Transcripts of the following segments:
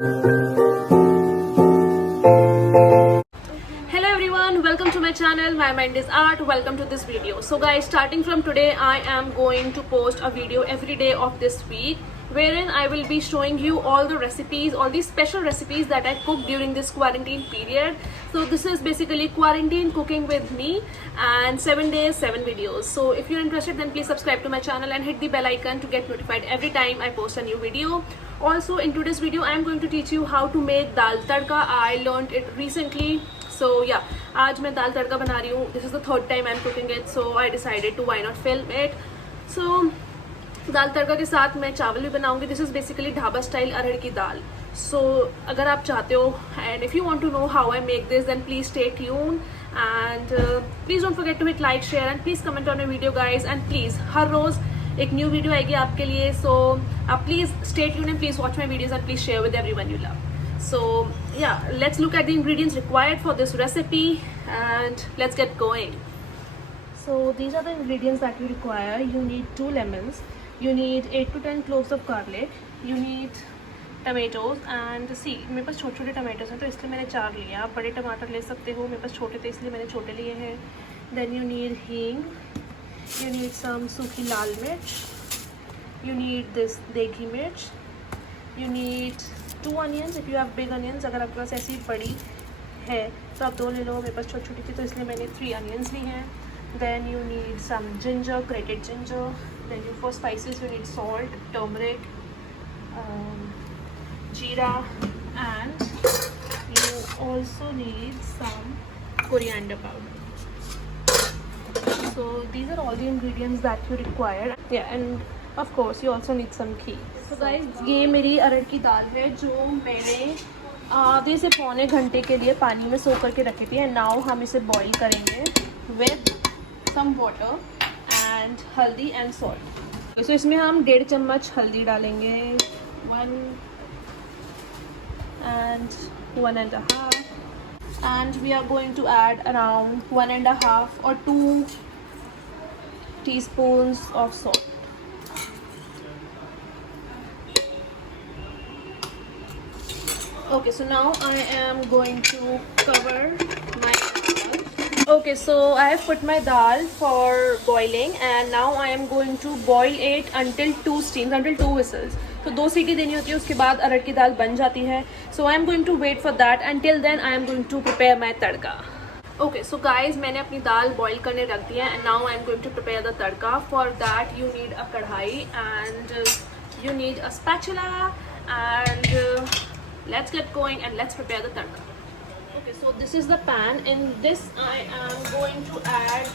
Hello everyone, welcome to my channel. My mind is art. Welcome to this video. So guys, starting from today I am going to post a video every day of this week wherein I will be showing you all the recipes, all these special recipes that I cooked during this quarantine period. So this is basically quarantine cooking with me, and 7 days 7 videos. So if you're interested, then please subscribe to my channel and hit the bell icon to get notified every time I post a new video. Also in today's video I am going to teach you how to make dal tadka. I learned it recently. So yeah, आज मैं दाल तड़का बना रही हूँ. This is the third time I'm cooking it, so I decided to why not film it. So दाल तड़का के साथ मैं चावल भी बनाऊंगी. This is basically dhaba style अरहर की दाल. सो अगर आप चाहते हो and if you want to know how I make this, then please stay tune and please don't forget to hit like, share and please comment on a video guys. And please हर रोज़ एक new video आएगी आपके लिए. So आप please stay tune and please watch my videos and please share with everyone you love. So yeah, let's look at the ingredients required for this recipe and let's get going. So these are the ingredients that you require. You need 2 lemons, you need 8 to 10 cloves of garlic, you need tomatoes and see मेरे पास छोटे छोटे tomatoes हैं तो इसलिए मैंने 4 लिए. आप बड़े टमाटर ले सकते हो, मेरे पास छोटे थे इसलिए मैंने छोटे लिए हैं. Then you need हींग, you need some सूखी लाल मिर्च, you need this देगी मिर्च, you need 2 onions if you have big onions. अगर आपके पास ऐसी बड़ी है तो आप 2 ले लो. मेरे पास छोटी छोटी थी तो इसलिए मैंने 3 onions ली हैं. Then you need some ginger, grated ginger. Then you for spices you need salt, turmeric, jeera, and you also need some coriander powder. So these are all the ingredients that you require. Yeah, and of course you also need some ghee. So guys, ये मेरी अरहर की दाल है जो मैंने आधे से पौने घंटे के लिए पानी में सोख करके रखी थी. एंड नाउ हम इसे बॉईल करेंगे विद सम वाटर एंड हल्दी एंड सॉल्ट. सो इसमें हम 1.5 चम्मच हल्दी डालेंगे, 1 and 1.5, and we are going to add around 1.5 or 2 teaspoons of salt. Okay, so now I am going to cover my dal. Okay, so I have put my dal for boiling and now I am going to boil it until 2 steams, until 2 whistles. तो 2 सीटी देनी होती है, उसके बाद अरहर की दाल बन जाती है. So I am going to wait for that. Until then I am going to prepare my tadka. Okay, so guys, मैंने अपनी दाल बॉईल करने रख दी है and now I am going to prepare the tadka. For that you need a कढ़ाई and you need a spatula and let's get going and let's prepare the tadka. Okay, so this is the pan. In this I am going to add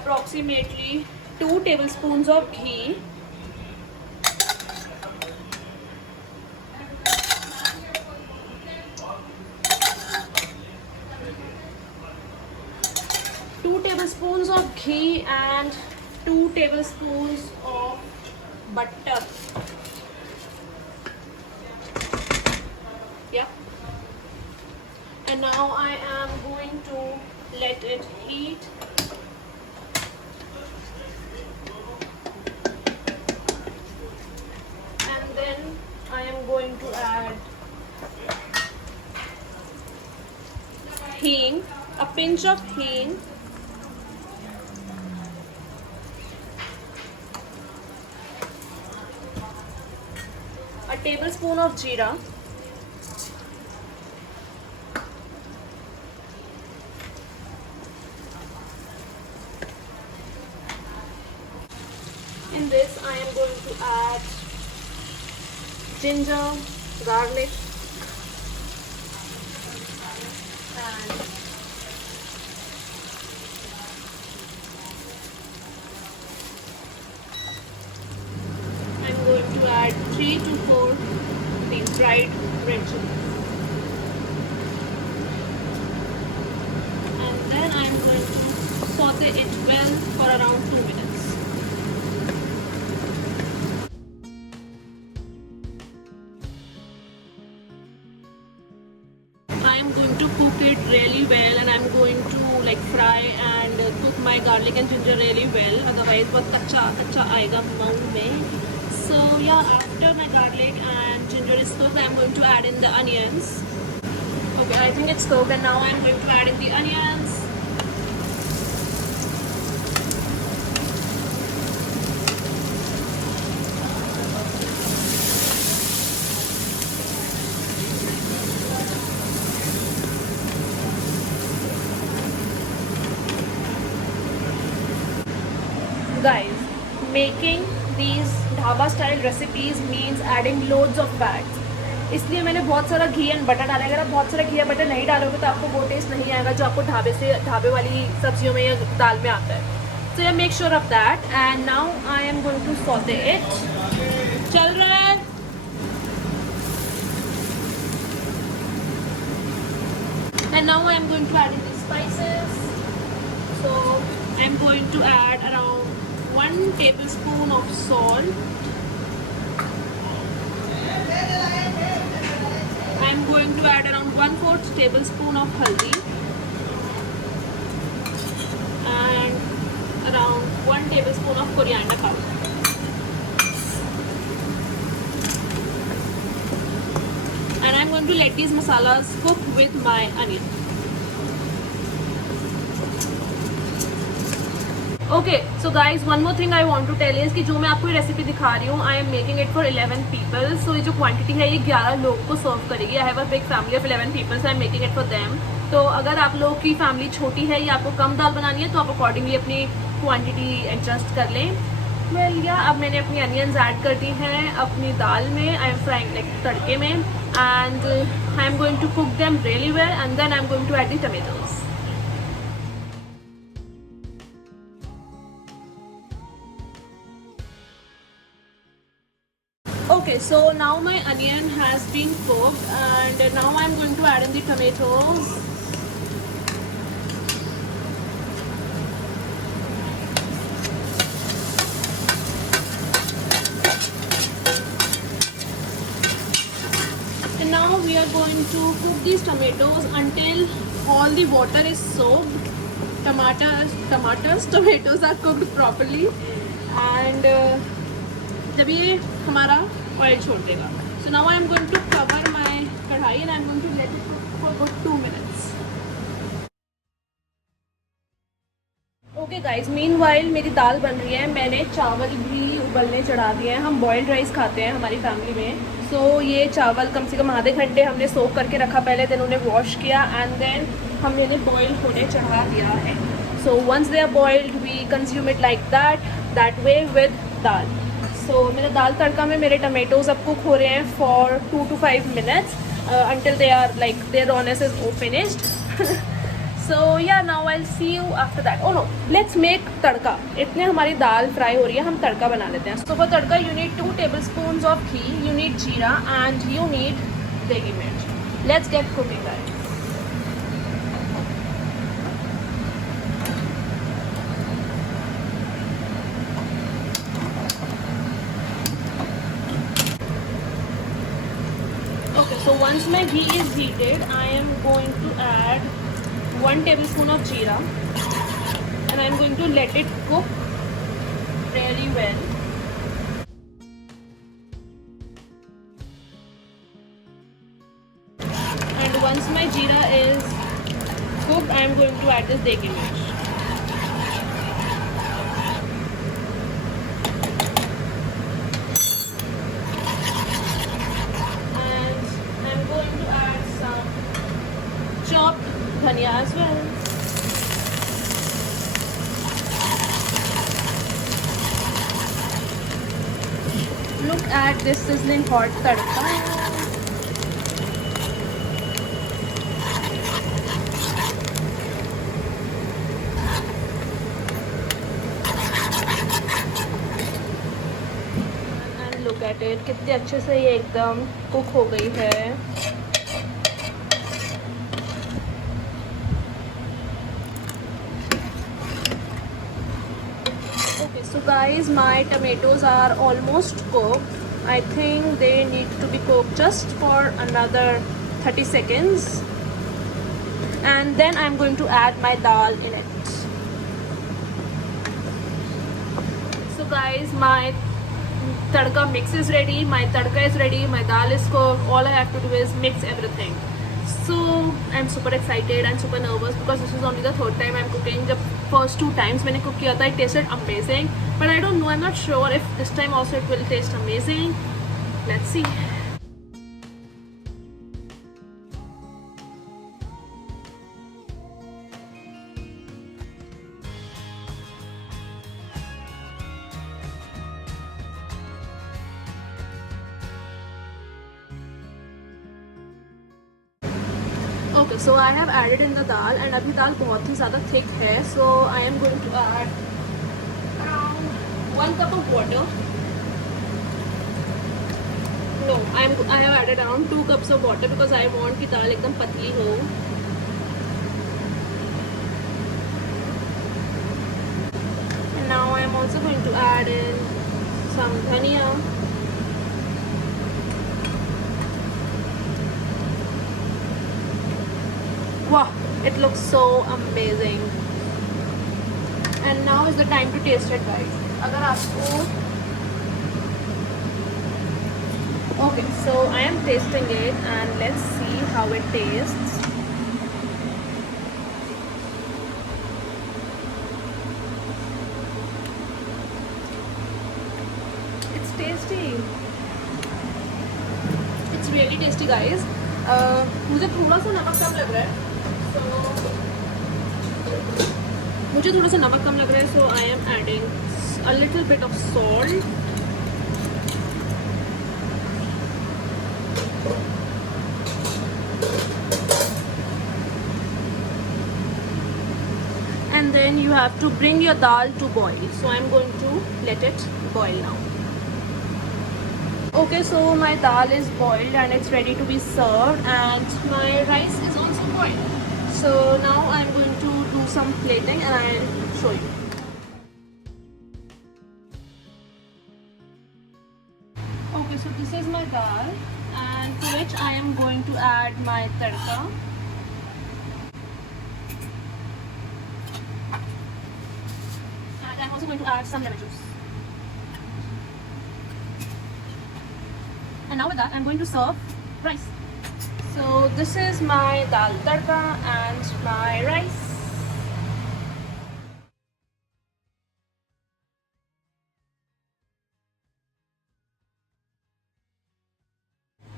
approximately 2 tablespoons of ghee, and 2 tablespoons of butter. Yeah, and now I am going to let it heat. And then I am going to add hing, a pinch of hing, a tablespoon of jeera, in this I am going to add ginger, garlic, and I'm going to add 3 to 4 these dried red chilies. And then I'm going to saute it well for around 2 minutes. I'm going to cook it really well and I'm going to like fry and cook my garlic and ginger really well, otherwise बहुत कच्चा कच्चा आएगा मुंह में. So So yeah, after my garlic and ginger is cooked, I'm going to add in the onions. Okay, I think it's cooked, and now I'm going to add in the onions. Guys, making these dhaba style recipes means adding loads of fats, इसलिए मैंने बहुत सारा घी and butter डाला है। अगर आप बहुत सारा घी या बटर नहीं डालोगे तो आपको वो टेस्ट नहीं आएगा जो आपको ढाबे वाली सब्जियों में या दाल में आता है। So yeah make sure of that, and now I am going to saute it. चल रहा है। And now I am going to add in the spices. So I am going to add around 1 tablespoon of salt. I am going to add around 1/4 tablespoon of haldi and around 1 tablespoon of coriander powder. And I'm going to let these masalas cook with my onion. Okay, so guys, one more thing I want to tell is कि जो मैं आपको ये recipe दिखा रही हूँ, I am making it for 11 people. So ये जो क्वांटिटी है ये 11 लोग को सर्व करेगी. I have a big family of 11 people, so I am making it for them. तो अगर आप लोगों की फैमिली छोटी है या आपको कम दाल बनानी है तो आप अकॉर्डिंगली अपनी क्वांटिटी एडजस्ट कर लें. वेल या अब मैंने अपनी अनियंस ऐड कर दी हैं अपनी दाल में. आई एम फ्राइंग लाइक तड़के में, and I am going to cook them really well, and then I am going to add the tomatoes. Okay, so now my onion has been cooked, and now I'm going to add in the tomatoes. And now we are going to cook these tomatoes until all the water is soaked. Tomatoes are cooked properly, and जब ये हमारा oil छोड़ देगा. So now I am going to cover my कढ़ाई and I am going to let it cook for good 2 minutes. Okay guys, meanwhile मेरी दाल बन रही है. मैंने चावल भी उबलने चढ़ा दिए हैं. हम बॉइल्ड राइस खाते हैं हमारी फैमिली में. So ये चावल कम से कम आधे घंटे हमने सोक करके रखा पहले, देन उन्हें वॉश किया, एंड देन हमने इन्हें बॉयल होने चढ़ा दिया है. So once they are boiled, we consume it like that way with dal. So मेरा दाल तड़का में मेरे टमेटोज अब कुक हो रहे हैं for 2 to 5 minutes until they are like their rawness is finished. So yeah, now I'll see you after that. Oh no, let's make तड़का. इतने हमारी दाल fry हो रही है, हम तड़का बना लेते हैं. So for tadka you need 2 tablespoons of ghee, you need जीरा, and you need देगी मिर्च. Let's get cooking guys. Okay, so once my ghee is heated, I am going to add 1 tablespoon of jeera, and I am going to let it cook really well. And once my jeera is cooked, I am going to add this degi mirch. Chopped dhania as well. Look at this sizzling hot tadka. And look at it, कितने अच्छे से ये एकदम cook हो गई है. So guys, my tomatoes are almost cooked. I think they need to be cooked just for another 30 seconds, and then I'm going to add my dal in it. So guys, my tadka mix is ready, my tadka is ready, my dal is cooked. All I have to do is mix everything. So I'm super excited and super nervous because this is only the third time I'm cooking. The first 2 times मैंने cook किया था, it tasted amazing. But I don't know, I'm not sure if this time also it will taste amazing. Let's see. Okay, so I have added in the dal and अभी दाल बहुत ही ज़्यादा thick है, so I am going to add around 1 cup of water. No, I have added around 2 cups of water because I want कि दाल एकदम पतली हो. And now I am also going to add in some dhania. Wow, it looks so amazing. And now is the time to taste it, guys. अगर आपको okay, so I am tasting it and let's see how it tastes. It's tasty. It's really tasty, guys. मुझे थोड़ा सा नमक कम लग रहा है. मुझे थोड़ा सा नमक कम लग रहा है, so I am adding a little bit of salt. And then you have to bring your dal to boil. So I am going to let it boil now. Okay, so my dal is boiled and it's ready to be served, and my rice is also boiled. So now I'm going to do some plating and I'll show you. Okay, so this is my dal and to which I am going to add my tadka. And I'm also going to add some lemon juice. And now with that I'm going to serve rice. So this is my dal tadka and my rice.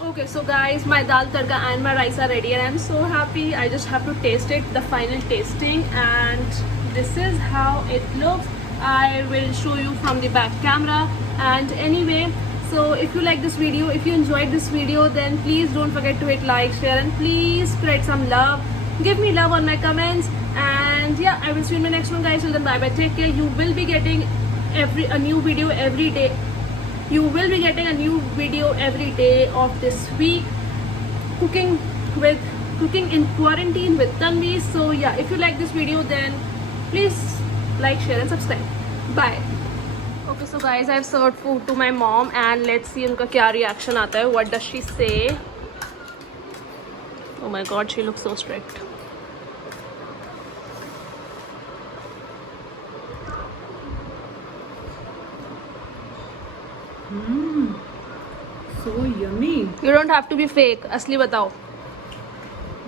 Okay, so guys, my dal tadka and my rice are ready and I'm so happy. I just have to taste it, the final tasting, and this is how it looks. I will show you from the back camera. And anyway, so if you like this video, if you enjoyed this video, then please don't forget to hit like, share, and please spread some love. Give me love on my comments. And yeah, I will see you in my next one, guys. Till then, bye bye, take care. You will be getting a new video every day. You will be getting a new video every day of this week. Cooking in quarantine with Tanvi. So yeah, if you like this video, then please like, share, and subscribe. Bye. Okay, so guys, I've served food to my mom and let's see उनका क्या reaction आता है. What does she say? Oh my God, she looks so strict. So yummy. You don't have to be fake. असली बताओ.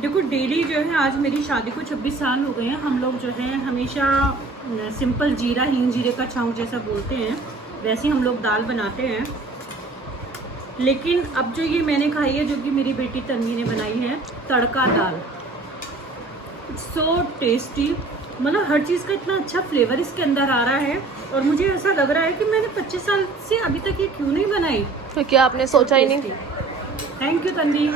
देखो daily जो है, आज मेरी शादी को 26 साल हो गए हैं. हम लोग जो है हमेशा सिंपल जीरा हींग जीरे का छाँव जैसा बोलते हैं, वैसे हम लोग दाल बनाते हैं. लेकिन अब जो ये मैंने खाई है, जो कि मेरी बेटी तन्वी ने बनाई है, तड़का दाल, सो टेस्टी. मतलब हर चीज़ का इतना अच्छा फ्लेवर इसके अंदर आ रहा है और मुझे ऐसा लग रहा है कि मैंने 25 साल से अभी तक ये क्यों नहीं बनाई. तो क्या आपने सोचा ही नहीं? Thank you Tanvi.